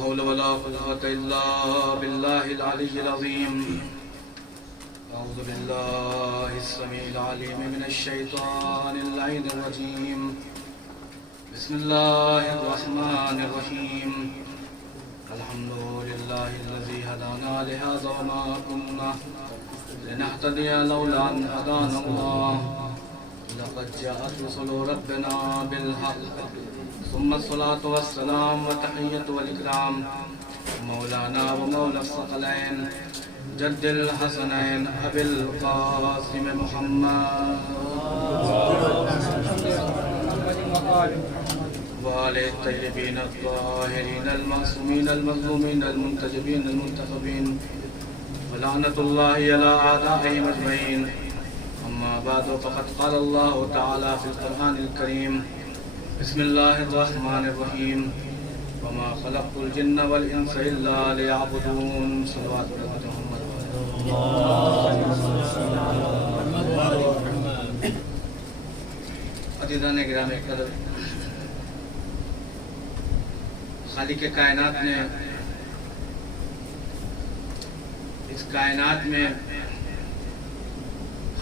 حول ولا قوة إلا بالله العلي العظيم. أعوذ بالله السميع العليم من الشيطان اللعين الرجيم. بسم الله الرحمن الرحيم. الحمد لله الذي هدانا لهذا وما كنا لنهتدي لولا أن هدانا الله. لقد جاءت رسل ربنا بالحق ثم الصلاة والسلام والتحية والإكرام مولانا ومولى الثقلين جد الحسنين أبي القاسم محمد وآله الطيبين الطاهرين المعصومين المظلومين المنتجبين المنتخبين ولعنة الله على أعدائهم أجمعين. أما بعد فقد قال الله تعالى في القرآن الكريم بسم الله الرحمن الرحيم وما خلقت الجن والإنس إلا ليعبدون. صلوات محمد. عزیزان گرامی قدر، خالق کائنات نے اس کائنات میں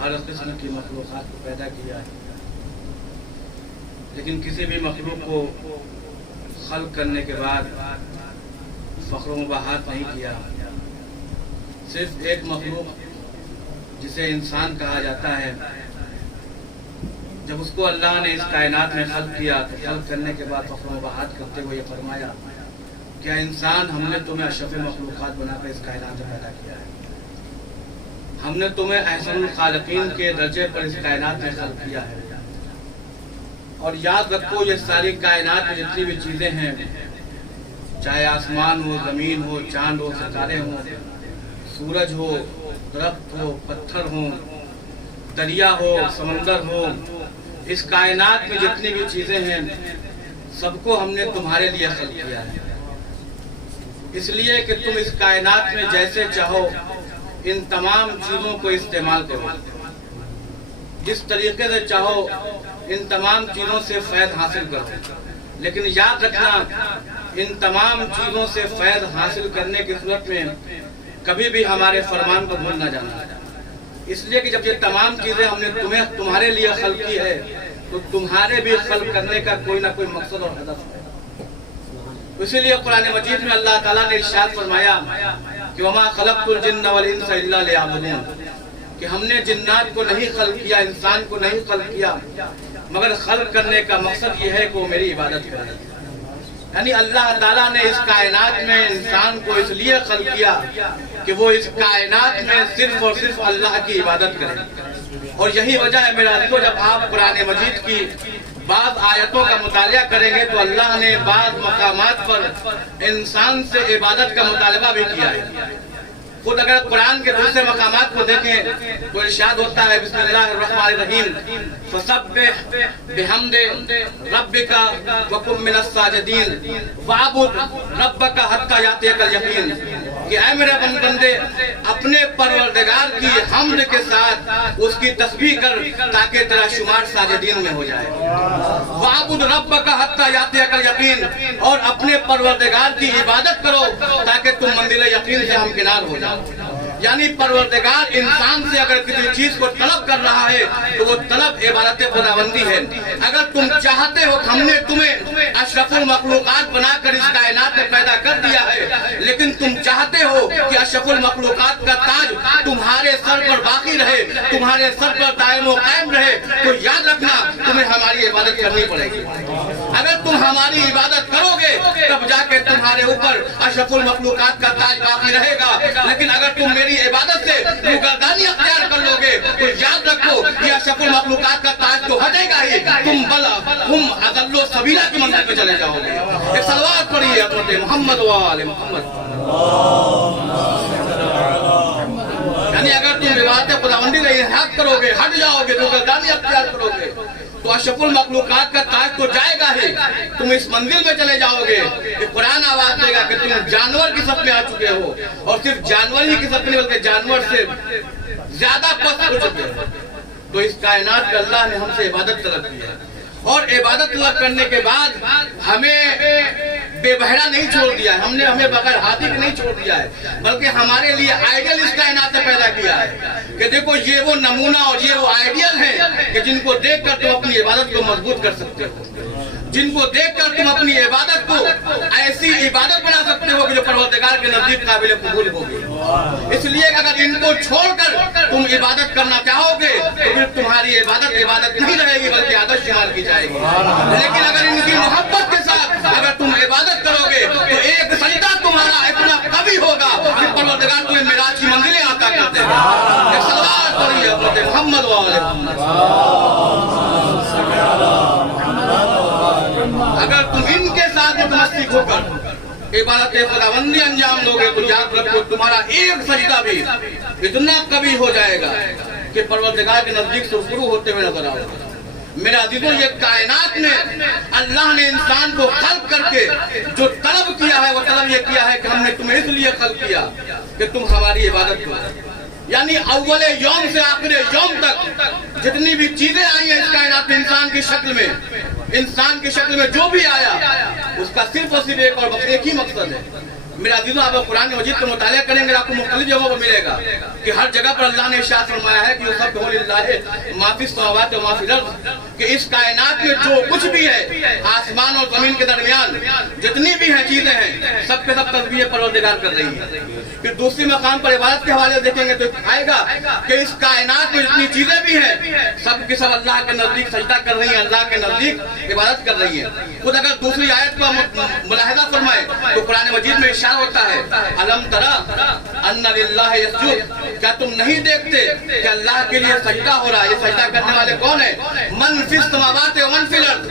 ہر قسم کی مخلوقات کو پیدا کیا ہے، لیکن کسی بھی مخلوق کو خلق کرنے کے بعد فخر و مباحات نہیں کیا. صرف ایک مخلوق جسے انسان کہا جاتا ہے، جب اس کو اللہ نے اس کائنات میں خلق کیا تو خلق کرنے کے بعد فخر و مباحات کرتے ہوئے یہ فرمایا کیا انسان ہم نے تمہیں اشرف مخلوقات بنا کر اس کائنات میں پیدا کیا ہے، ہم نے تمہیں احسن الخالقین کے درجے پر اس کائنات میں خلق کیا ہے. اور یاد رکھو یہ ساری کائنات میں جتنی بھی چیزیں ہیں، چاہے آسمان ہو، زمین ہو، چاند ہو، ستارے ہوں، سورج ہو، درخت ہو، پتھر ہوں، دریا ہو، سمندر ہو، اس کائنات میں جتنی بھی چیزیں ہیں سب کو ہم نے تمہارے لیے خلق کیا ہے، اس لیے کہ تم اس کائنات میں جیسے چاہو ان تمام چیزوں کو استعمال کرو، جس طریقے سے چاہو ان تمام چیزوں سے فیض حاصل کرو. لیکن یاد رکھنا ان تمام چیزوں سے فیض حاصل کرنے کی صورت میں کبھی بھی ہمارے فرمان کو بھول نہ جانا. اس لیے کہ جب یہ تمام چیزیں ہم نے تمہارے لیے خلق کی ہے تو تمہارے بھی خلق کرنے کا کوئی نہ کوئی مقصد اور ہدف ہے. اسی لیے قرآن مجید میں اللہ تعالیٰ نے ارشاد فرمایا کہ وما خلقت الجن والانس الا لیعبدون، کہ ہم نے جنات کو نہیں خلق کیا، انسان کو نہیں خلق کیا، مگر خلق کرنے کا مقصد یہ ہے کہ وہ میری عبادت کرے. یعنی اللہ تعالیٰ نے اس کائنات میں انسان کو اس لیے خلق کیا کہ وہ اس کائنات میں صرف اور صرف اللہ کی عبادت کرے. اور یہی وجہ ہے میرا عزیزو، جب آپ قرآن مجید کی بعض آیتوں کا مطالعہ کریں گے تو اللہ نے بعض مقامات پر انسان سے عبادت کا مطالبہ بھی کیا ہے. خود اگر قرآن کے دوسرے مقامات کو دیکھیں تو ارشاد ہوتا ہے بسم اللہ الرحمن الرحیم فسبح بحمد ربک وکن من الساجدین وعبد ربک حتی یاتیک الیقین، کہ اے میرے بندے اپنے پروردگار کی حمد کے ساتھ اس کی تسبیح کر تاکہ تیرا شمار ساجدین میں ہو جائے. وعبد ربک حتی یاتیک الیقین، اور اپنے پروردگار کی عبادت کرو تاکہ تم منزل یقین سے ہمکنار ہو جاؤ. یعنی پروردگار انسان سے اگر کسی چیز کو طلب کر رہا ہے تو وہ طلب عبادت خداوندی ہے. اگر تم چاہتے ہو ہم نے تمہیں اشرف المخلوقات بنا کر اس کائنات میں پیدا کر دیا ہے، لیکن تم چاہتے ہو کہ اشرف المخلوقات کا تاج تمہارے سر پر باقی رہے، تمہارے سر پر دائم و قائم رہے، تو یاد رکھنا تمہیں ہماری عبادت کرنی پڑے گی. اگر تم ہماری عبادت کرو گے تب جا کے تمہارے اوپر اشرف المخلوقات کا تاج باقی رہے گا. لیکن اگر تم میری عبادت سے روگردانی اختیار کر لو گے تو یاد رکھو یہ اشرف المخلوقات کا تاج تو ہٹے گا ہی، تم اضل السبیل کی منزل پہ چلے جاؤ گے. ایک صلوات پڑھیے حضرت محمد و آل محمد. یعنی اگر تم عبادت خداوندی کا انحراف کرو گے، ہٹ جاؤ گے، روگردانی اختیار کرو گے تو اشرف المخلوقات کا تاج تو جائے گا ہی، تم اس منزل میں چلے جاؤ گے کہ قرآن آواز دے گا کہ تم جانور کی صف میں آ چکے ہو، اور صرف جانور ہی کی صف میں نہیں بلکہ جانور سے زیادہ پست ہو چکے ہو. تو اس کائنات میں اللہ نے ہم سے عبادت طلب کی ہے، اور عبادت طلب کرنے کے بعد ہمیں بے بہرا نہیں چھوڑ دیا ہے، ہم نے ہمیں بغیر ہاتھی کے نہیں چھوڑ دیا ہے، بلکہ ہمارے لیے آئیڈیل اس کائنات نے پیدا کیا ہے کہ دیکھو یہ وہ نمونہ اور یہ وہ آئیڈیل ہیں کہ جن کو دیکھ کر تم اپنی عبادت کو مضبوط کر سکتے ہو، جن کو دیکھ کر تم اپنی عبادت کو ایسی عبادت بنا سکتے ہو کہ جو پروردگار کے نزدیک قابل قبول ہوگی۔ اس لیے کہ اگر ان کو چھوڑ کر تم عبادت کرنا چاہو گے تو پھر تمہاری عبادت نہیں رہے گی بلکہ عادت شمار کی جائے گی، لیکن اگر ان کی محبت کے ساتھ اگر تم عبادت کرو گے تو ایک سجدہ تمہارا اتنا قوی ہوگا کہ پروردگار تمہیں معراج کی منزلیں عطا کرتے ہیں۔ ایک صلوات پڑھیے حضرت محمد وعلیہ اگر تم ان کے ساتھ متمسک ہو کر عبادت خداوندی انجام دو گے تو یاد رکھو تمہارا ایک سجدہ بھی اتنا قوی ہو جائے گا کہ پروردگار کے نزدیک سے شروع ہوتے ہوئے نظر آؤ گا۔ میرے عزیزوں، یہ کائنات میں اللہ نے انسان کو خلق کر کے جو طلب کیا ہے وہ طلب یہ کیا ہے کہ ہم نے تمہیں اس لیے خلق کیا کہ تم ہماری عبادت کرو، یعنی اول یوم سے آخر یوم تک جتنی بھی چیزیں آئی ہیں اس کائنات میں انسان کی شکل میں جو بھی آیا اس کا صرف اور صرف ایک اور بس ایک ہی مقصد ہے۔ میرے عزیزوں، آپ قرآن مجید کا مطالعہ کریں گے آپ کو مختلف جگہوں پر ملے گا کہ ہر جگہ پر اللہ نے ارشاد فرمایا ہے کہ یسبح للہ ما فی السماوات و ما فی الارض، کہ اس کائنات میں جو کچھ بھی ہے آسمان اور زمین کے درمیان جتنی بھی ہیں چیزیں ہیں سب کے سب تسبیح پروردگار کر رہی ہیں۔ پھر دوسری مقام پر عبادت کے حوالے دیکھیں گے تو آئے گا کہ اس کائنات میں جتنی چیزیں بھی ہیں سب کے سب اللہ کے نزدیک سجدہ کر رہی ہیں، اللہ کے نزدیک عبادت کر رہی ہیں۔ خود اگر دوسری آیت کو ملاحظہ فرمائے تو قرآن مجید میں ارشاد ہوتا ہے الم تری ان للہ یسجد، کیا تم نہیں دیکھتے کہ اللہ کے لیے سجدہ ہو رہا ہے؟ یہ سجدہ کرنے والے کون ہیں؟ من فی السماوات و من فی الارض،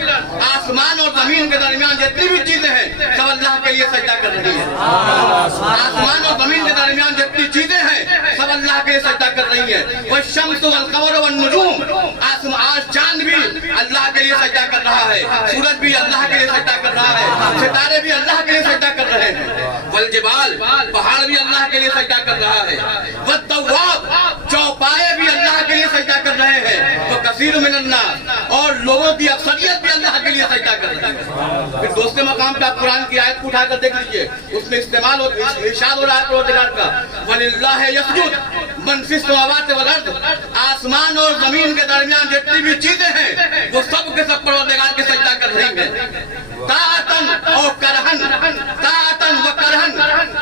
آسمان اور زمین کے درمیان جتنی بھی چیزیں ہیں سب اللہ کے لیے سجدہ کر رہی ہیں۔ آسمان اور زمین کے درمیان جتنی چیزیں ہیں سب اللہ کے لیے سجدہ کر رہی ہیں۔ والشمس والقمر والنجوم، آج چاند بھی اللہ کے لیے سجدہ کر رہا ہے، سورج بھی اللہ کے لیے سجدہ کر رہا ہے، ستارے بھی اللہ کے لیے سجدہ کر رہے ہیں، والجبال، پہاڑ بھی اللہ کے لیے سجدہ کر رہا ہے، والدواب، چوپائے بھی اللہ کے لیے سجدہ کر رہے ہیں، تو کثیر من الناس، اور لوگوں کی اکثریت بھی اللہ کے لیے سجدہ کر رہی ہے۔ پھر دوسرے مقام پہ آپ قرآن کی آیت کو اٹھا کر دیکھ لیجئے، اس میں استعمال ارشاد ہو رہا ہے پروردگار کا وَلِلَّهِ يَسْجُدُ مَن فِي السَّمَاوَاتِ وَالْأَرْضِ، آسمان اور زمین کے درمیان جتنی بھی چیزیں ہیں وہ سب کے سب پروردگار کے سجدہ کر رہی ہیں، طاعتاً اور کرہن، طاعتاً و کرہن،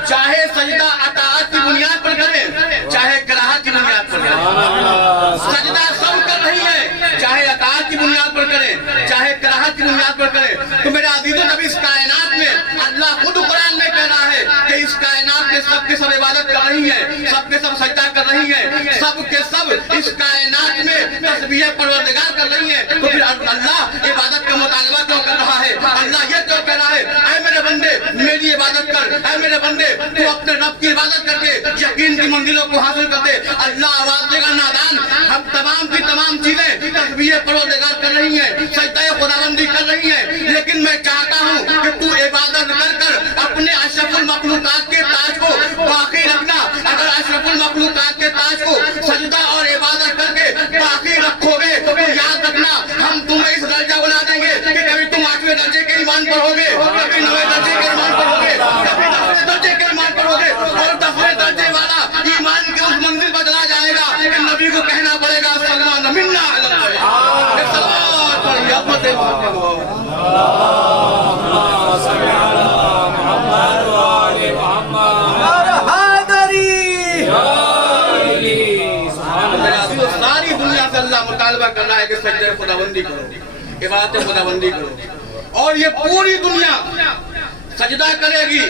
چاہے سجدہ اطاعت کی بنیاد پر کریں چاہے کراہت کی بنیاد پر کریں، سجدہ سب کر رہی ہے، چاہے اطاعت کی بنیاد پر کریں چاہے کراہت کی بنیاد پر کریں۔ تو میرے عزیزوں، جب اس کائنات میں اللہ خود قرآن میں کہہ رہا ہے کہ اس کائنات میں سب کے سب عبادت کر رہی ہیں، سب کے سب سجدہ کر رہی ہیں، سب کے سب اس کائنات میں تسبیح پروردگار کر رہی ہیں، تو پھر اللہ عبادت کا مطالبہ کیوں کر رہا ہے؟ اللہ یہ کیوں کہہ رہا ہے اے میرے بندے میری عبادت کر، اے میرے بندے تو اپنے رب کی عبادت کر کے یقین کی منزلوں کو حاصل کر دے۔ اللہ آواز دے گا نادان، ہم تمام کی تمام چیزیں تسبیح پروردگار کر رہی ہیں، سجدہ خداوندی کر رہی ہیں، لیکن میں چاہتا ہوں کہ تو عبادت کر اپنے اشرف المخلوقات کے تاج کو باقی رکھنا۔ اگر اشرف المخلوقات کے تاج کو سجدہ اور عبادت کر کے باقی رکھو گے تو یاد رکھنا ہم تمہیں اس درجہ بنا دیں گے کہ کبھی تم 8ویں درجے کے ایمان پر ہوگے، کبھی 9ویں درجے کے ایمان پر ہوگے، کبھی 10ویں درجے کے ایمان پر ہوگے، اور 10ویں درجے والا ایمان کی اس منزل پر چلا جائے گا کہ نبی کو کہنا پڑے گا سلمان منا ساری دنیا سے اللہ مطالبہ کر رہا ہے کہ سجدہ خداوندی کرو، عبادت خداوندی کرو، اور یہ پوری دنیا سجدہ کرے گی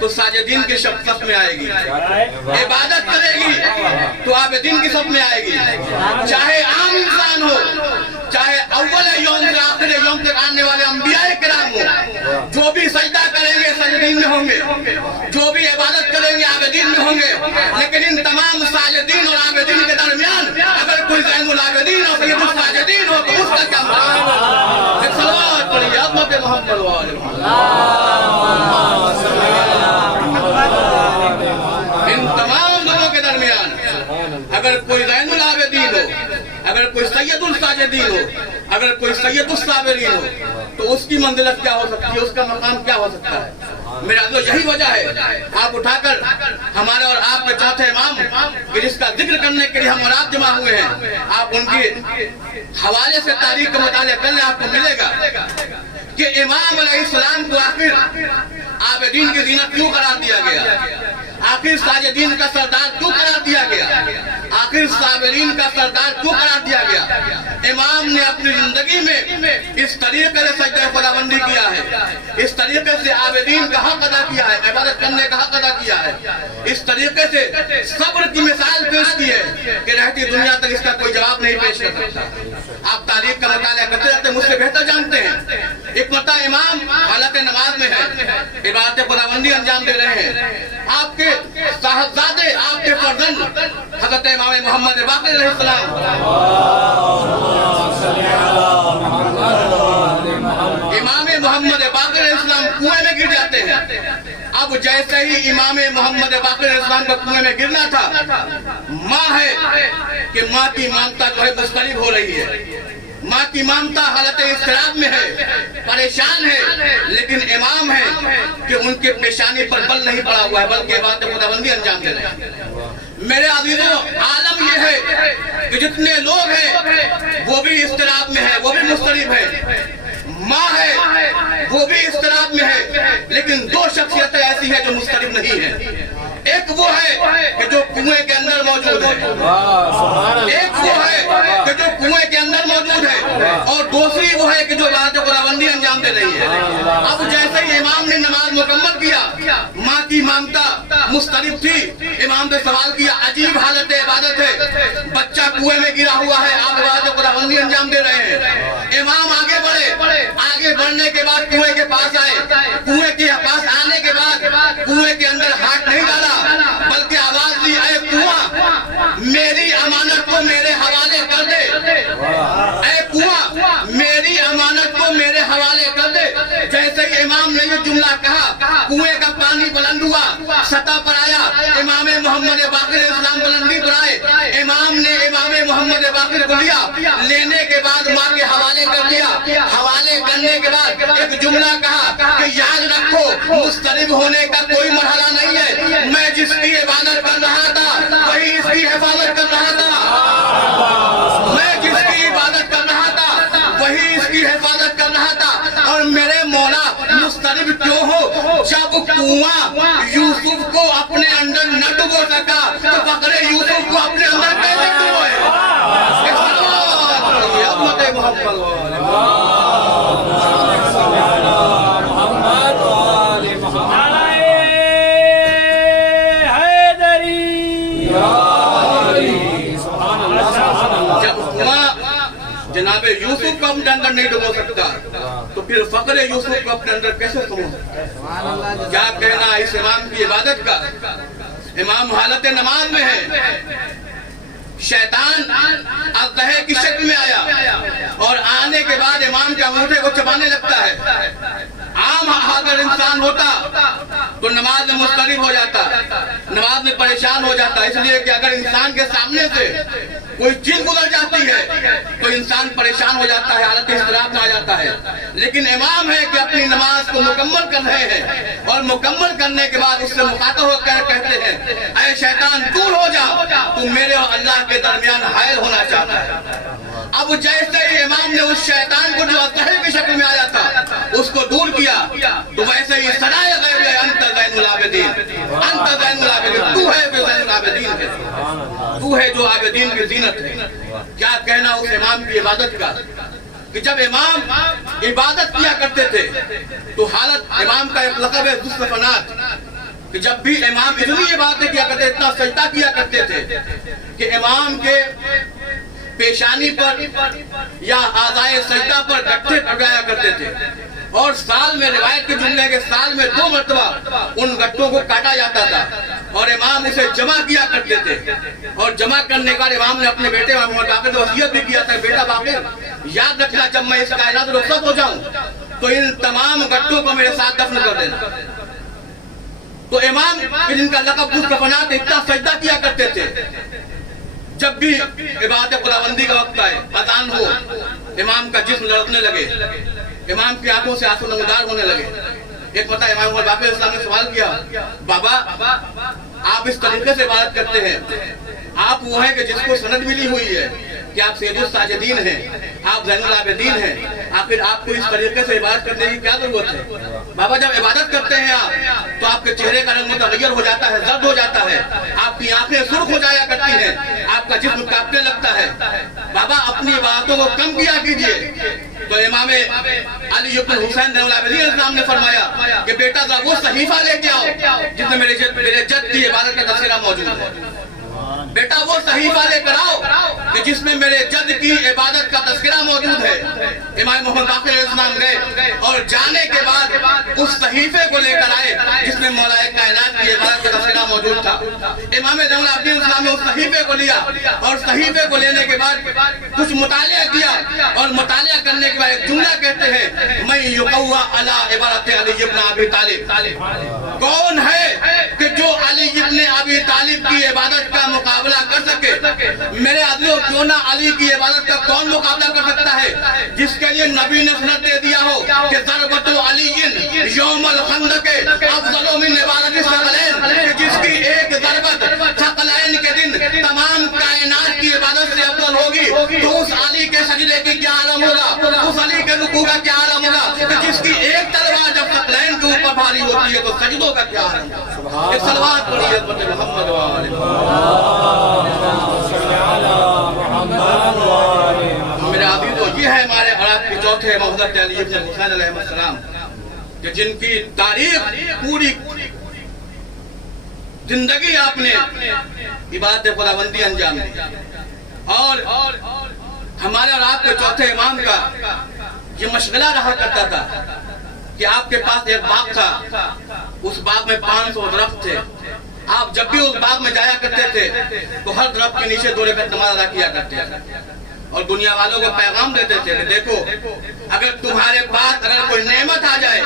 تو ساجدین کی صف میں آئے گی، عبادت کرے گی تو عابدین کی صف میں آئے گی، چاہے عام انسان ہو چاہے اول یوم سے آخر یوم تک آنے والے انبیاء کرام ہو، جو بھی سجدہ کریں گے ساجدین میں ہوں گے، جو بھی عبادت کریں گے عابدین میں ہوں گے، لیکن ان تمام ساجدین اور عابدین کے درمیان اگر کوئی زین العابدین اور سید الساجدین ہو تو اس کا کیا مطلب؟ ایک صلوات پڑھیے عظمت محمد والے ان تمام لوگوں کے درمیان اگر کوئی زین العابدین ہو، اگر کوئی سید الساجدین ہو، اگر کوئی سید الصابرین ہو تو اس کی منزلت کیا ہو سکتی ہے, اس کا مقام کیا ہو سکتا ہے. میرا تو یہی وجہ ہے آپ اٹھا کر ہمارے اور آپ کے چوتھے امام کہ جس کا ذکر کرنے کے لیے ہم اور آپ جمع ہوئے ہیں, آپ ان کے حوالے سے تاریخ کا مطالعہ کر لیں, آپ کو ملے گا کہ امام علیہ السلام کو آخر عابدین کی زینت کیوں قرار دیا گیا, آخر ساجدین کا سردار کیوں قرار دیا گیا, آخر صابرین کا سردار کیوں قرار دیا گیا. امام نے اپنی زندگی میں اس طریقے سے سجدہ خداوندی کیا ہے, اس طریقے سے عابدین کا حق ادا کیا ہے, عبادت کرنے کا حق ادا کیا ہے, اس طریقے سے صبر کی مثال پیش کی ہے کہ رہتی دنیا تک اس کا کوئی جواب نہیں پیش کر سکتا. آپ تاریخ کا مطالعہ کرتے رہتے مجھ سے بہتر جانتے ہیں. ایک مرتبہ امام حالت نماز میں ہے, عبادت خداوندی انجام دے رہے ہیں. آپ کے صاحبزادے, آپ کے فرزند حضرت امام محمد باقر علیہ السلام امام محمد باقر علیہ السلام کنویں میں گر جاتے ہیں. اب جیسے ہی امام محمد باقر علیہ السلام کا کنویں میں گرنا تھا, ماں ہے کہ ماں کی مامتا جو ہے مضطرب ہو رہی ہے, ماں کی مامتا حالت اضطراب میں ہے, پریشان ہے, لیکن امام ہے کہ ان کے پیشانی پر بل نہیں پڑا ہوا ہے بلکہ عبادت خداوندی انجام دے رہے ہیں. میرے عزیزوں, عالم یہ ہے کہ جتنے لوگ ہیں وہ بھی اضطراب میں ہیں, وہ بھی مضطرب ہیں. ماں ہے وہ بھی اضطراب میں ہے, لیکن دو شخصیتیں ایسی ہیں جو مضطرب نہیں ہیں. ایک وہ ہے کہ جو کنویں کے اندر موجود ہے, ایک وہ ہے کہ جو کنویں کے اندر موجود ہے, اور دوسری وہ ہے کہ جو عبادت خداوندی انجام دے رہی ہے. اب جیسے ہی امام نے نماز مکمل کیا, ماں کی مامتا مضطرب تھی, امام نے سوال کیا عجیب حالت عبادت ہے, بچہ کنویں میں گرا ہوا ہے, آپ عبادت خداوندی انجام دے رہے ہیں. امام آگے بڑھے, آگے بڑھنے کے بعد کنویں کے پاس آئے, کنویں کے پاس آنے کے بعد کنویں کے اندر ہاتھ نہیں ڈالا بلکہ آواز دی, اے کنواں میری امانت کو میرے حوالے کر دے, اے کنواں میری امانت کو میرے حوالے کر دے. جیسے ہی امام نے یہ جملہ کہا, کنویں کا پانی بلند ہوا, سطح پر آیا, امام محمد باقر علیہ السلام بلندی پر آئے. امام نے امام محمد باقر کو لیا, لینے کے بعد ماں کے حوالے کر دیا. حوالے کرنے کے بعد ایک جملہ کہا کہ یاد رکھو مضطرب ہونے کا کوئی مرحلہ نہیں ہے, میں جس کی عبادت کر رہا تھا وہی اس کی حفاظت کر رہا تھا, میں جس کی عبادت کر رہا تھا وہی اس کی حفاظت کر رہا تھا. اور میرے مولا مضطرب کیوں ہو, جب کنواں یوسف کو اپنے اندر نہ ڈبو سکا تو فقر یوسف کو اپنے اندر کیسے ڈبوئے. جناب یوسف کو اپنے اندر نہیں ڈبو سکتا تو پھر فقر یوسف کو اپنے اندر کیسے سمجھ سکتا. کیا کہنا اس امام کی عبادت کا. امام حالت نماز میں ہے, شیطان اژدہے کی شکل میں آیا اور آنے کے بعد امام کے انگوٹھے کو چبانے لگتا ہے. عام اگر انسان ہوتا تو نماز میں مضطرب ہو جاتا, نماز میں پریشان ہو جاتا, اس لیے کہ اگر انسان کے سامنے سے کوئی چیز گزر جاتی ہے تو انسان پریشان ہو جاتا ہے, حالت اضطراب میں آ جاتا ہے. لیکن امام ہے کہ اپنی نماز کو مکمل کر رہے ہیں اور مکمل کرنے کے بعد اس سے مخاطب ہو کر کہتے ہیں اے شیطان دور ہو جا, تو میرے اور اللہ کے درمیان حائل ہونا چاہتا ہے. اب جیسے ہی امام نے اس شیطان کو جو اژدہے کی شکل میں آیا تھا اس کو دور کیا تو ویسے ہی صدائے غیب ہے, انت زین العابدین, انت زین العابدین, تو ہے زین العابدین ہے, تو ہے جو عابدین کی زینت ہے. کیا کہنا اس امام کی عبادت کا کہ جب امام عبادت کیا کرتے تھے تو حالت, امام کا ایک لقب ہے ذوالصفنات, کہ جب بھی امام اتنی عبادتیں کیا کرتے, اتنا سجدہ کیا کرتے تھے کہ امام کے پیشانی پر یا اعضائے سجدہ پر گٹھے پڑایا کرتے تھے, اور سال میں روایت کے جملے کے سال میں 2 مرتبہ ان گٹھوں کو کاٹا جاتا تھا اور امام اسے جمع کیا کرتے تھے. اور جمع کرنے کے بعد امام نے اپنے بیٹے محمد باقر کو وصیت بھی کیا تھا, بیٹا باقر یاد رکھنا جب میں اس کائنات سے رخصت ہو جاؤں تو ان تمام گٹھوں کو میرے ساتھ دفن کر دینا. تو امام جن کا لقب ذوالصفنات, اتنا سجدہ کیا کرتے تھے. جب بھی عبادت خداوندی کا وقت آئے, اذان ہو, امام کا جسم لڑکنے لگے, امام کی آنکھوں سے آنسو نمودار ہونے لگے. ایک پتہ امام باقر اسلام نے سوال کیا, بابا آپ اس طریقے سے عبادت کرتے ہیں, آپ وہ ہیں کہ جس کو سند ملی ہوئی ہے کہ آپ سید الساجدین ہیں, آپ زین العابدین ہیں, آخر آپ کو اس طریقے سے عبادت کرنے کی کیا ضرورت ہے؟ بابا جب عبادت کرتے ہیں آپ تو آپ کے چہرے کا رنگ متغیر ہو جاتا ہے, زرد ہو جاتا ہے, آپ کی آنکھیں سرخ ہو جایا کرتی ہیں, آپ کا جسم کانپنے لگتا ہے. بابا اپنی عبادتوں کو کم کیا کیجئے. تو امام علی بن حسین زین العابدین اسلام نے فرمایا کہ بیٹا ذرا وہ صحیفہ لے کے آؤ جس میں میرے جد کی عبادت کا تذکرہ موجود ہے. بیٹا وہ صحیفہ لے کر آؤ کہ جس میں میرے جد کی عبادت کا تذکرہ موجود ہے. امام محمد باقر علیہ السلام گئے اور جانے کے بعد اس صحیفے کو لے کر آئے جس میں مولا کائنات کی عبادت کا تذکرہ موجود تھا. امام زین العابدین اسلام نے اس صحیفے کو لیا اور صحیفے کو لینے کے بعد کچھ مطالعہ کیا, اور مطالعہ کرنے کے بعد ایک جملہ کہتے ہیں, میں یقوی علی عبادت علی ابن ابی طالب. کون ہے کہ جو علی ابن ابی طالب کی عبادت کا مقابلہ کر سکے؟ میرے عزیزو, کیوں نہ علی کی عبادت کا کون مقابلہ کر سکتا ہے جس کے لیے نبی نے سند دے دیا ہو کہ ضربت علی یوم الخندق افضل من عبادت الثقلین, جس کی ایک ضربت ثقلین کے دن تمام کائنات کی عبادت سے افضل ہوگی. تو اس علی کے سجدے کی کیا عالم ہوگا, اس علی کے رکوع کا کیا عالم ہوگا, جس کی ایک تلوار جب ثقلین کے اوپر بھاری ہوتی ہے تو سجدوں کا کیا عالم ہوگا. ایک صلوات پڑھیے حضرت محمد و آل میرے عزیزو, یہ ہے ہمارے عراق کے چوتھے امام حضرت علی بن حسین علیہ السلام کہ جن کی تاریخ پوری زندگی آپ نے عبادت خداوندی انجام دی. اور ہمارے اور آپ کے چوتھے امام کا یہ مشغلہ رہا کرتا تھا کہ آپ کے پاس ایک باغ تھا, اس باغ میں 500 درخت تھے. آپ جب بھی اس باغ میں جایا کرتے تھے تو ہر درخت کے نیچے 2 رکعت نماز ادا کیا کرتے تھے اور دنیا والوں کو پیغام دیتے تھے کہ دیکھو, اگر تمہارے پاس اگر کوئی نعمت آ جائے,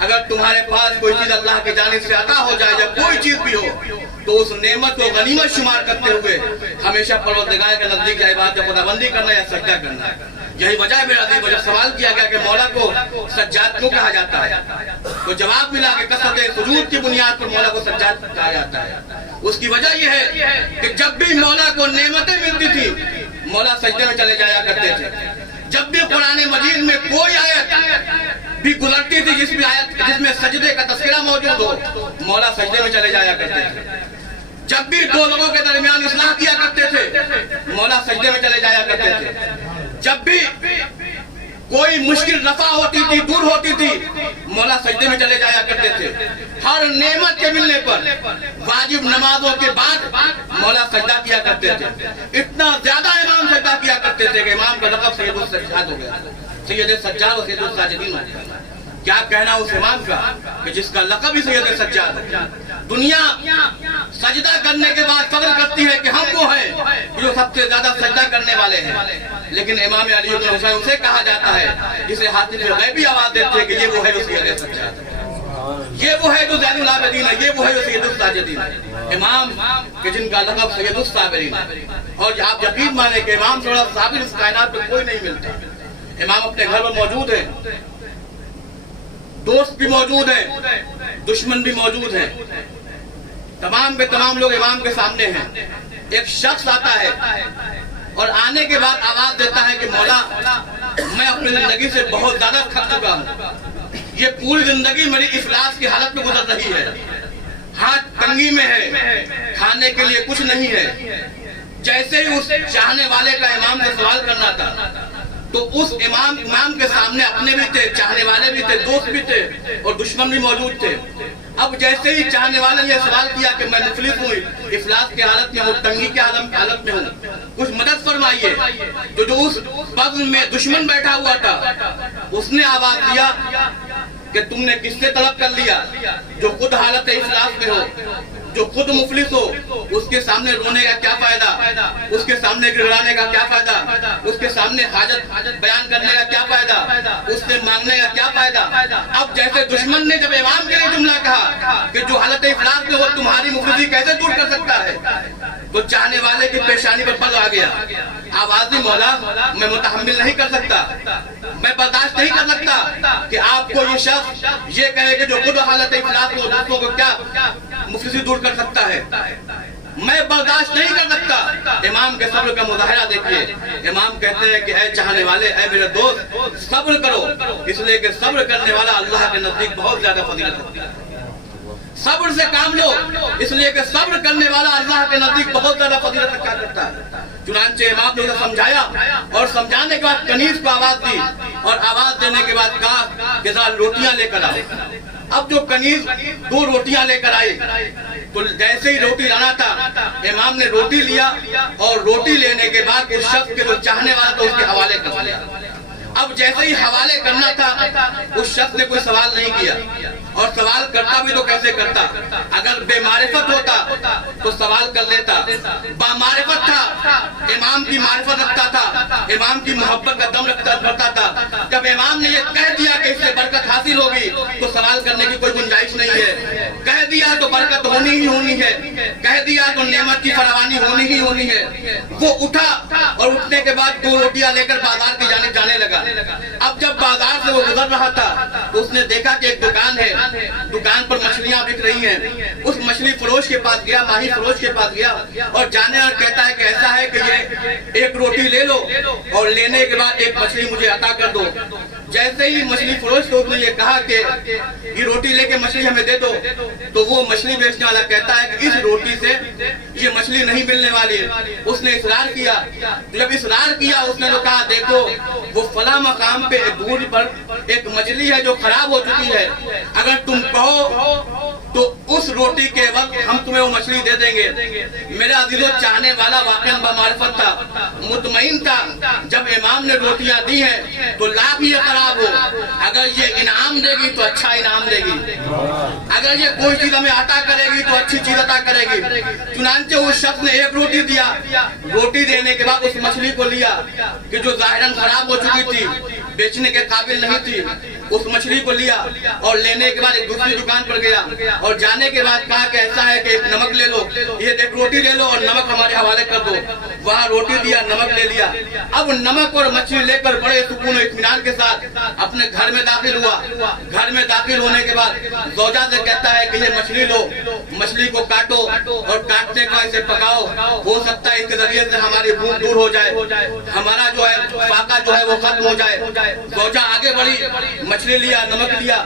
اگر تمہارے پاس کوئی چیز اللہ کی جانب سے عطا ہو جائے, یا کوئی چیز بھی ہو, تو اس نعمت کو غنیمت شمار کرتے ہوئے ہمیشہ پروردگار کے نزدیک عبادت خداوندی کرنا یا سجدہ کرنا. یہی وجہ ہے میرے عزیز, جب سوال کیا گیا کہ مولا کو سجاد کیوں کہا جاتا ہے, تو جواب ملا کہ کثرت سجود کی بنیاد پر مولا کو سجاد کہا جاتا ہے. اس کی وجہ یہ ہے کہ جب بھی مولا کو نعمتیں ملتی تھی مولا سجدے میں چلے جایا کرتے تھے. جب بھی قرآن مجید میں کوئی آیت بھی گزرتی تھی جس میں سجدے کا تذکرہ موجود ہو, مولا سجدے میں چلے جایا کرتے تھے. جب بھی 2 لوگوں کے درمیان اصلاح کیا کرتے تھے مولا سجدے میں چلے جایا کرتے تھے. جب بھی کوئی مشکل رفع ہوتی تھی, دور ہوتی تھی, مولا سجدے میں چلے جایا کرتے تھے. ہر نعمت کے ملنے پر واجب نمازوں کے بعد مولا سجدہ کیا کرتے تھے. اتنا زیادہ امام سجدہ کیا کرتے تھے کہ امام کا لقب سید السجاد ہو گیا, سید سجاد و سید الساجدین ہو گیا. کیا کہنا اس امام کا کہ جس کا لقب ہی سید سجاد ہے. دنیا سجدہ کرنے کے بعد فخر کرتی ہے کہ ہم وہ ہیں جو سب سے زیادہ سجدہ کرنے والے ہیں, لیکن امام علی بن حسین اسے کہا جاتا ہے جسے حاطب غیبی آواز دیتے ہیں کہ یہ وہ ہے جو سید سجاد ہے, یہ وہ ہے جو زین العابدین ہے, یہ وہ ہے جو سید الساجدین ہے. امام کہ جن کا لقب سید الصابرین ہے. اور آپ یقین مانیں کہ امام سے بڑا صابر اس کائنات میں کوئی نہیں ملتا. امام اپنے گھر میں موجود ہیں, دوست بھی موجود ہیں, دشمن بھی موجود ہیں, تمام کے تمام لوگ امام کے سامنے ہیں. ایک شخص آتا ہے اور آنے کے بعد آواز دیتا ہے کہ مولا میں اپنی زندگی سے بہت زیادہ تھک چکا ہوں, یہ پوری زندگی میری افلاس کی حالت میں گزر رہی ہے, ہاتھ تنگی میں ہے, کھانے کے لیے کچھ نہیں ہے. جیسے ہی اس چاہنے والے کا امام سے سوال کرنا تھا تو اس امام کے سامنے اپنے بھی تھے, چاہنے والے بھی تھے, دوست بھی تھے اور دشمن بھی موجود تھے. اب جیسے ہی چاہنے والے نے سوال کیا کہ میں مفلس ہوں, افلاس کی حالت میں ہوں, تنگی کی حالت میں ہوں, کچھ مدد فرمائیے. تو جو اس بغل میں دشمن بیٹھا ہوا تھا اس نے آواز دیا کہ تم نے کس سے طلب کر لیا, جو خود حالت افلاس میں ہو, جو خود مفلس ہو, اس کے سامنے رونے کا کیا فائدہ, اس کے سامنے گڑگڑانے کا کیا فائدہ, اس کے سامنے حاجت بیان کرنے کا کیا فائدہ, اس سے مانگنے کا کیا فائدہ. اب جیسے دشمن نے جب امام کے لیے جملہ کہا کہ جو حالت افلاس میں ہو تمہاری مفلسی کیسے دور کر سکتا ہے, تو چاہنے والے کی پیشانی پر بل آ گیا. آواز دی مولا میں متحمل نہیں کر سکتا, میں برداشت نہیں کر سکتا کہ آپ کو یہ شخص یہ کہے کہ جو خود حالت افلاس کو دوسروں کو کیا مفلسی دور کر سکتا ہے, میں برداشت نہیں کر سکتا. امام کے صبر کا مظاہرہ دیکھیے. امام کہتے ہیں کہ اے چاہنے والے, اے میرے دوست, صبر کرو, اس لیے کہ صبر کرنے والا اللہ کے نزدیک بہت زیادہ فضیلت رکھتا ہے. صبر سے کام لو, اس لیے کہ صبر کرنے والا اللہ کے نزدیک بہت زیادہ فضیلت رکھا کرتا ہے. چنانچہ امام نے سمجھایا اور سمجھانے کے بعد کنیز کو آواز دی اور آواز دینے کے بعد کہا کہ ذرا روٹیاں لے کر آؤ. اب جو کنیز 2 روٹیاں لے کر آئی تو جیسے ہی روٹی لانا تھا امام نے روٹی لیا اور روٹی لینے کے بعد اس شخص کے جو چاہنے والا تھا اس کے حوالے کر دیا. اب جیسے ہی حوالے کرنا تھا اس شخص نے کوئی سوال نہیں کیا, اور سوال کرتا بھی تو کیسے کرتا. اگر بے معرفت ہوتا تو سوال کر لیتا, با معرفت تھا, امام کی معرفت رکھتا تھا, امام کی محبت کا دم رکھتا تھا. جب امام نے یہ کہہ دیا کہ اس سے برکت حاصل ہوگی تو سوال کرنے کی کوئی گنجائش نہیں ہے. کہہ دیا تو برکت ہونی ہی ہونی ہے, کہہ دیا تو نعمت کی فراوانی ہونی ہی ہونی ہے. وہ اٹھا اور اٹھنے کے بعد 2 روٹیاں لے کر بازار کی جانب جانے لگا. اب جب بازار سے وہ گزر رہا تھا تو اس نے دیکھا کہ ایک دکان ہے, دکان پر مچھلیاں بک رہی ہیں. اس مچھلی فروش کے پاس گیا, ماہی فروش کے پاس گیا اور جانے اور کہتا ہے کہ ایسا ہے کہ یہ 1 روٹی لے لو اور لینے کے بعد 1 مچھلی مجھے عطا کر دو. جیسے ہی مچھلی فروش کو نے یہ کہا کہ یہ روٹی لے کے مچھلی ہمیں دے دو, تو وہ مچھلی بیچنے والا کہتا ہے کہ اس روٹی سے یہ مچھلی نہیں ملنے والی ہے. اس نے اصرار کیا. جب اصرار کیا اس نے تو کہا دیکھو وہ فلاں مقام پہ دور پر ایک مچھلی ہے جو خراب ہو چکی ہے, اگر تم کہو تو اس روٹی کے وقت ہم تمہیں وہ مچھلی دے دیں گے. میرا عزیزو چاہنے والا واقعا بمعرفت تھا, مطمئن تھا. جب امام نے روٹیاں دی ہیں تو لاکھ یہ خراب ہو, اگر یہ انعام دے گی تو اچھا انعام دے گی, اگر یہ کوئی چیز ہمیں عطا کرے گی تو اچھی چیز عطا کرے گی. چنانچہ اس شخص نے 1 روٹی دیا. روٹی دینے کے بعد اس مچھلی کو لیا کہ جو ظاہراً خراب ہو چکی تھی, بیچنے کے قابل نہیں تھی, اس مچھلی کو لیا اور لینے کے بعد ایک دوسری دکان پر گیا اور جانے کے بعد کہا کہ ایسا ہے کہ ایک نمک لے لو, یہ 1 روٹی لے لو اور نمک ہمارے حوالے کر دو. وہاں روٹی دیا, نمک لے لیا. اب نمک اور مچھلی لے کر بڑے سکون و اطمینان کے ساتھ اپنے گھر میں داخل ہوا. گھر میں داخل ہونے کے بعد زوجہ سے کہتا ہے کہ یہ مچھلی لو, مچھلی کو کاٹو اور کاٹنے کا اسے پکاؤ, ہو سکتا ہے اس کے ذریعے سے ہماری بھوک دور ہو جائے, ہمارا جو ہے فاقہ جو ہے وہ ختم ہو جائے. زوجہ آگے بڑھی, مچھلی لیا, نمک لیا.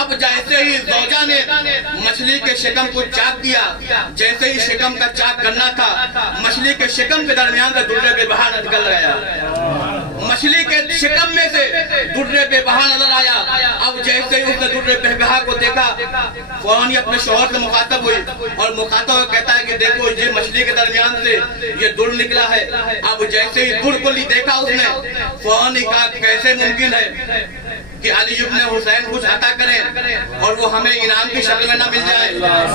اب جیسے ہی زوجہ نے مچھلی کے شکم کو چاک کیا, جیسے ہی شکم کا چاک کرنا تھا مچھلی کے شکم کے درمیان سے درے بے بہا نکل گیا. مچھلی کے شکم میں سے درے بے بہا نظر آیا. اب جیسے ہی اس نے درے بے بہا کو دیکھا فوراً اپنے شوہر سے مخاطب ہوئی اور مخاطب ہو کہتا ہے کہ دیکھو یہ مچھلی کے درمیان سے یہ در نکلا ہے. اب جیسے ہی در کو دیکھا اس نے فوراً کہا کیسے ممکن ہے کہ علی ابن حسین کچھ عطا کریں اور وہ ہمیں انعام کی شکل میں نہ مل جائے.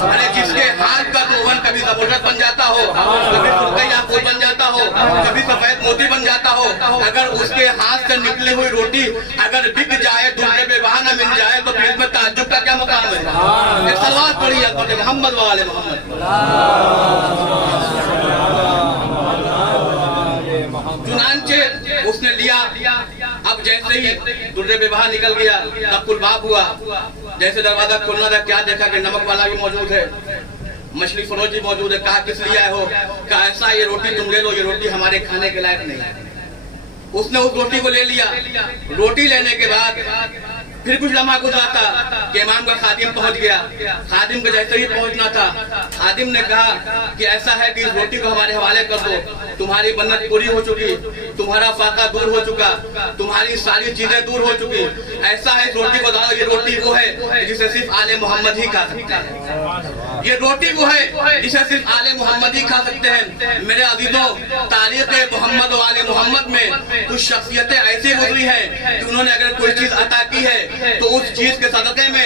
ارے جس کے ہاتھ کا تو کبھی زبردست بن جاتا ہو, کبھی سرخ یاقوت بن جاتا ہو, کبھی سفید موتی بن جاتا ہو, اگر اس کے ہاتھ سے نکلی ہوئی روٹی اگر بک جائے, درے بے بہا نہ مل جائے تو پھر اس میں تعجب کا کیا مقام ہے. ایک صلوات پڑھیے محمد و آل محمد. چنانچہ اس نے لیا. اب جیسے ہی درے بے بہا نکل گیا تب الباب ہوا. جیسے دروازہ کھلنا تھا کیا دیکھا کہ نمک والا بھی موجود ہے, مچھلی فروش بھی موجود ہے. کہا کس لیے آئے ہو؟ کہا ایسا یہ روٹی تم لے لو, یہ روٹی ہمارے کھانے کے لائق نہیں ہے. اس نے اس روٹی کو لے لیا. روٹی لینے کے بعد پھر کچھ لمحہ گزرا کہ امام کا خادم پہنچ گیا. خادم کو جیسے ہی پہنچنا تھا خادم نے کہا کہ ایسا ہے کہ اس روٹی کو ہمارے حوالے کر دو, تمہاری منت پوری ہو چکی, تمہارا فاقہ دور ہو چکا, تمہاری ساری چیزیں دور ہو چکی. ایسا ہے اس روٹی کو داؤ, یہ روٹی وہ ہے جسے صرف آل محمد ہی کھا سکتا ہے. یہ روٹی وہ ہے جسے صرف آل محمد ہی کھا سکتے ہیں. میرے عزیزوں تاریخ محمد و آل محمد میں کچھ شخصیتیں ایسی گزری ہیں کہ انہوں نے اگر کوئی چیز عطا کی ہے تو اس چیز کے صدقے میں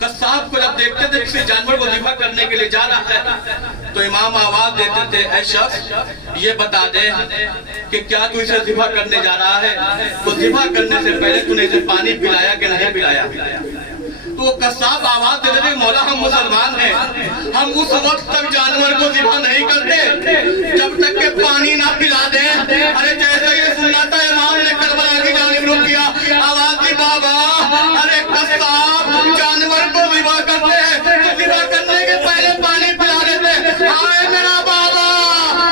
قصاب کو جب دیکھتے تھے کسی جانور کو ذبح کرنے کے لیے جا رہا ہے تو امام آواز دیتے تھے، اے شخص یہ بتا دے کہ کیا تو اسے ذبح کرنے جا رہا ہے؟ تو ذبح کرنے سے پہلے تو نے اسے پانی پلایا کہ نہیں پلایا؟ تو وہ قصاب آواز دیتے تھے، مولا ہم مسلمان ہیں، ہم اس وقت تک جانور کو ذبح نہیں کرتے جب تک کہ پانی نہ پلا دیں۔ ارے جیسے یہ سننا تھا امام نے کربلا کی جانب رخ کیا، آواز دی بابا ارے قصاب جانور کو ذبح کرتے ہیں تو ذبح کرنے کے پہلے پانی پلا دیتے، آئے میرا بابا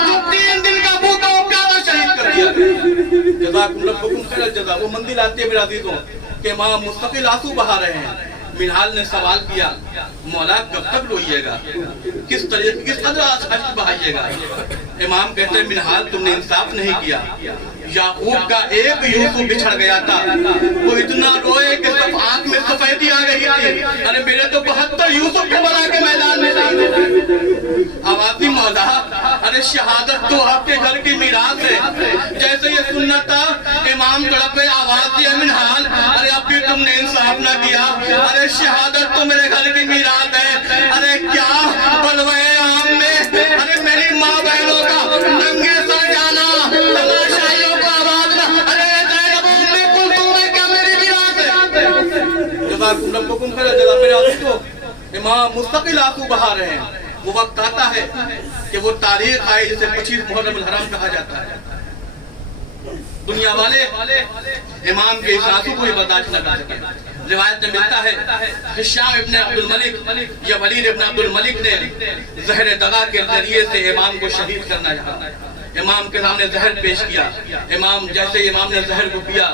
جو 3 دن کا بھوکا ہو کیا تو شہید کر دیا گیا۔ جزاکم ربکم خیر الجزا۔ وہ منزل آتی ہے میرے عزیزوں کہ امام مستقل آنسو بہا رہے ہیں۔ منہال نے سوال کیا، مولا کب تک روئیے گا، کس طریقے کس قدر آنسو بہائیے گا؟ امام کہتے ہیں منہال تم نے انصاف نہیں کیا، یعقوب کا ایک یوسف بچھڑ گیا تھا، وہ اتنا روئے کہ سب آنکھ میں سفیدی آ گئی تھی، ارے میرے تو 72 یوسف کے بنا کے میدان میں تھے۔ آوازی مولا ارے شہادت تو آپ کے گھر کی میراث ہے۔ جیسے یہ سننا تھا امام تڑپے، آواز دی منہال ارے اب بھی تم نے انصاف نہ کیا، ارے شہادت تو میرے گھر کی میراث ہے، ارے کیا بلوے عام میں ارے میری ماں بہنوں کا ننگے سر جانا، تماشائیوں کو آواز نہ، ارے زینب ام کلثوم ہے کیا میری میراث ہے؟ جزاکم ربکم خیر الجزا۔ میرے عزیزو امام مستقل آنسو بہا رہے ہیں۔ وہ وقت آتا ہے کہ وہ تاریخ آئے جسے 25 محرم الحرام کہا جاتا ہے۔ دنیا والے امام کے اس آنسو کو ہی برداشت نہ کر سکے۔ روایت میں ملتا ہے ہشام ابن عبد الملک یا ولید ابن عبد الملک نے زہر دغا کے ذریعے سے امام کو شہید کرنا چاہا۔ امام کے سامنے زہر پیش کیا، امام جیسے امام نے زہر کو پیا،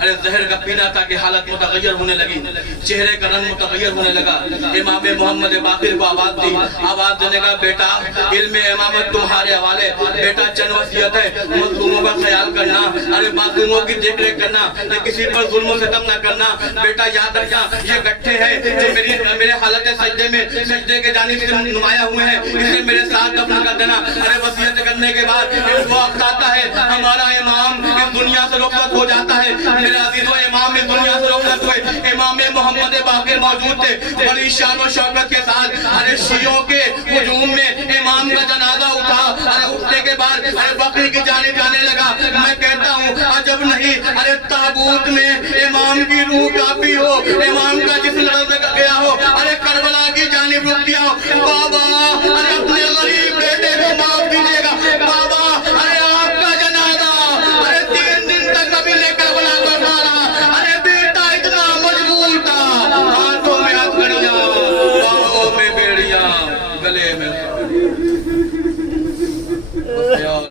ارے زہر کا پینا تھا کہ حالت متغیر ہونے لگی، چہرے کا رنگ متغیر ہونے لگا۔ امام محمد باقر کو آواز دی، آواز دینے کا بیٹا علم امامت تمہارے حوالے، بیٹا چند وصیت ہے، مظلوموں کا خیال کرنا، ارے معصوموں کی دیکھ ریکھ کرنا، کسی پر ظلم و ستم نہ کرنا، بیٹا یاد رکھنا یہ گٹھے ہیں جو میرے حالت سجدے میں سجدے کے جانب سے نمایاں ہوئے ہیں، اسے میرے ساتھ دفن کر دینا۔ ارے وصیت کرنے کے بعد وقت آتا ہے ہمارا امام اس دنیا سے رخصت ہو جاتا ہے۔ میرے عزیزو امام اس دنیا سے رخصت ہوئے، امام محمد باقر موجود تھے بڑی شان و شوکت کے ساتھ۔ ارے شیعوں کے ہجوم میں امام کا جنازہ اٹھا، ارے اٹھنے کے بعد ارے بقر کی جانب جانے لگا۔ میں کہتا ہوں عجب نہیں، ارے تابوت میں امام کی روح کافی ہو، امام کا جسم لڑک گیا ہو، ارے کربلا کی جانب رک گیا ہو،